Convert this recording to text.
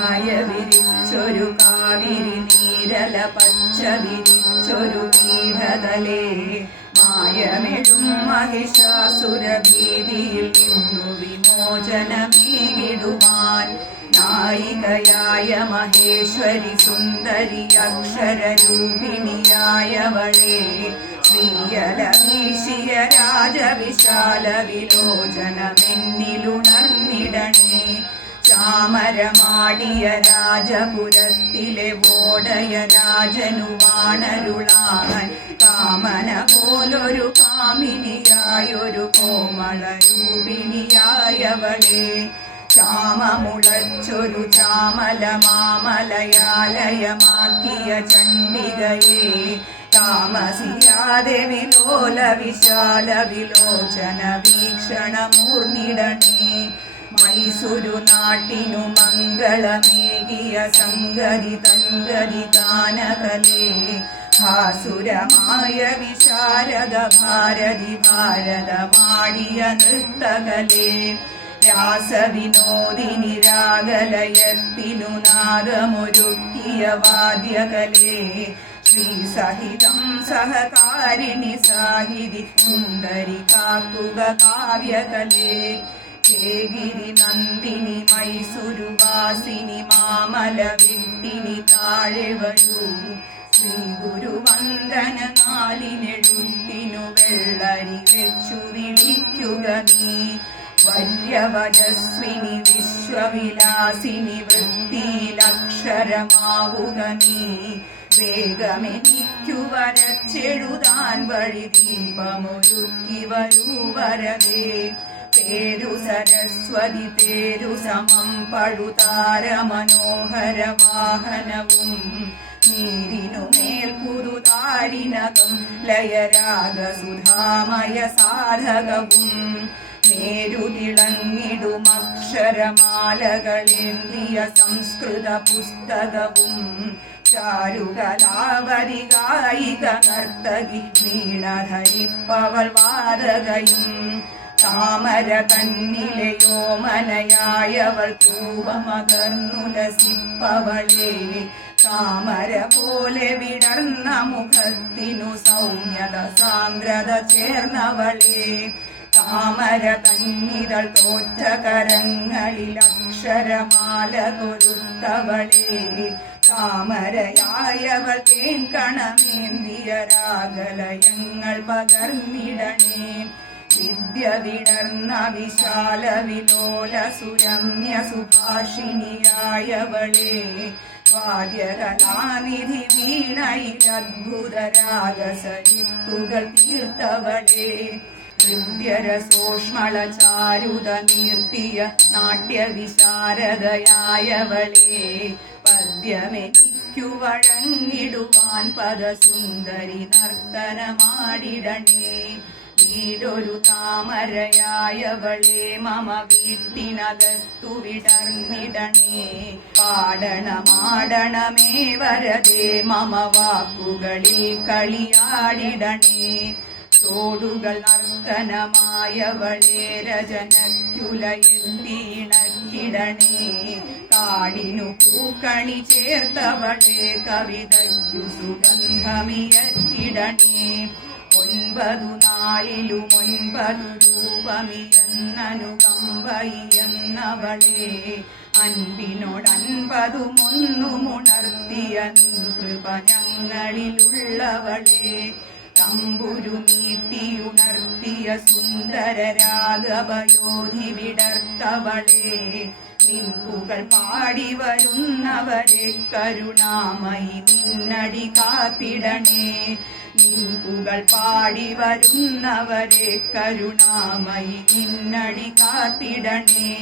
മായ വിരിച്ചൊരു കാവിരി നീരല പച്ച വിരിച്ചൊരു പീഠതലേ മായമെഴും മഹിഷാസുര ഭീതിയിൽ നിന്നു വിമോചനമേകിടുവാൻ നായികയായ മഹേശ്വരി സുന്ദരി അക്ഷരരൂപിണിയായവളെ ശ്രീയല വീശിയ രാജവിശാല വിലോചനമെന്നിലുണർന്നിടണേ ചാമരമാടിയ രാജപുരത്തിലെ ഓടയ രാജനു വാണരുളാൻ കാമന പോലൊരു കാമിനിയായൊരു കോമള രൂപിണിയായവളെ ചാമമുളച്ചൊരു ചാമല മാമലയാലയമാക്കിയ ചണ്ഡികയെ താമസിയാതെ വിലോല വിശാല വിലോചന വീക്ഷണമൂർന്നിടണേ മൈസൂരു നാട്ടിനു മംഗളമേകിയ സംഗതി തൻഗതി ഗാനകലേ ഭാസുരമായ വിശാരദ ഭാരതി ഭാരതമാടിയ നൃത്തകലേ രാസവിനോദിനി രാഗലയത്തിനു നാദമൊരുക്കിയ വാദ്യകലേ ശ്രീസഹിതം സഹകാരിണി സാഹിതി സുന്ദരി കാക്കുക കാവ്യകലേ കേഗിരി നന്ദിനി മൈസൂരുവാസിനി മാമല വിട്ടിനി താഴെ വരൂ ശ്രീ ഗുരുവന്ദന നാളിനെഴുത്തിനു വെള്ളരി വെച്ചു വിളിക്കുക നീ വര്യവജസ്വിനി വിശ്വവിലാസിനി വൃത്തിയിലക്ഷരമാവുക നീ വേഗമെനിക്കു വരച്ചെഴുതാൻ വഴി ദീപമൊരുക്കി വരൂ വരതേ പേരു സരസ്വതി തേരു സമം പഴുതാര മനോഹര വാഹനവും നീരിനു മേൽ പുതുതാരിനകം ലയരാഗ സുധാമയ സാധകവും നേരുതിളങ്ങിടുമക്ഷരമാലകളേന്തിയ സംസ്കൃത പുസ്തകവും ചാരുകലാവതി ഗായിക നർത്തകി വീണധരിപ്പവൾ വാദകയും താമര കണ്ണിലെയോ മനയായവൾ പൂവമകർന്നുലസിപ്പവളെ താമര പോലെ വിടർന്ന മുഖത്തിനു സൗമ്യത സാന്ദ്രത ചേർന്നവളെ താമര തന്നിതൾ തോറ്റ കരങ്ങളിൽ അക്ഷരമാല കൊരുത്തവളെ താമരയായവൾ തേൻ കണമേന്തിയ രാഗലയങ്ങൾ പകർന്നിടണേ വിദ്യ വിടർന്ന വിശാല വിലോല സുരമ്യ സുഭാഷിണിയായവളെ വാദ്യകലാനിധി വീണയിൽ അദ്ഭുത രാഗസരിത്തുകൾ തീർത്തവളെ ഹൃദ്യരസോഷ്മള ചാരുത നീർത്തിയ നാട്യവിശാരദയായവളെ പദ്യമെനിക്കു വഴങ്ങിടുവാൻ പദസുന്ദരി നർത്തനമാടിടണേ വീടൊരു താമരയായവളെ മമ വീട്ടിനകത്തു വിടർന്നിടണേ പാടണമാടണമേ വരദേ മമ വാക്കുകളിൽ കളിയാടിടണേ ചോടുകൾ നർത്തനമായവളെ രചനക്കുലയെന്തിണക്കിടണേ കാടിനു പൂക്കണി ചേർത്തവളെ കവിതയ്ക്കു സുഗന്ധമിയറ്റിടണേ 9 നാളിലും 9 രൂപമിയെന്നനുകമ്പയെന്നവളെ അൻപിനോടൻപതുമൊന്നുമുണർത്തിയ കൃപ ഞങ്ങളിലുള്ളവളെ തമ്പുരു മീട്ടിയുണർത്തിയ സുന്ദര രാഗവയോധി വിടർത്തവളെ നിൻകുകൾ പാടി വരുന്നവരെ കരുണാമയി നിന്നടി കാത്തിടണേ നിൻകുകൾ പാടി വരുന്നവരെ കരുണാമയി നിന്നടി കാത്തിടണേ.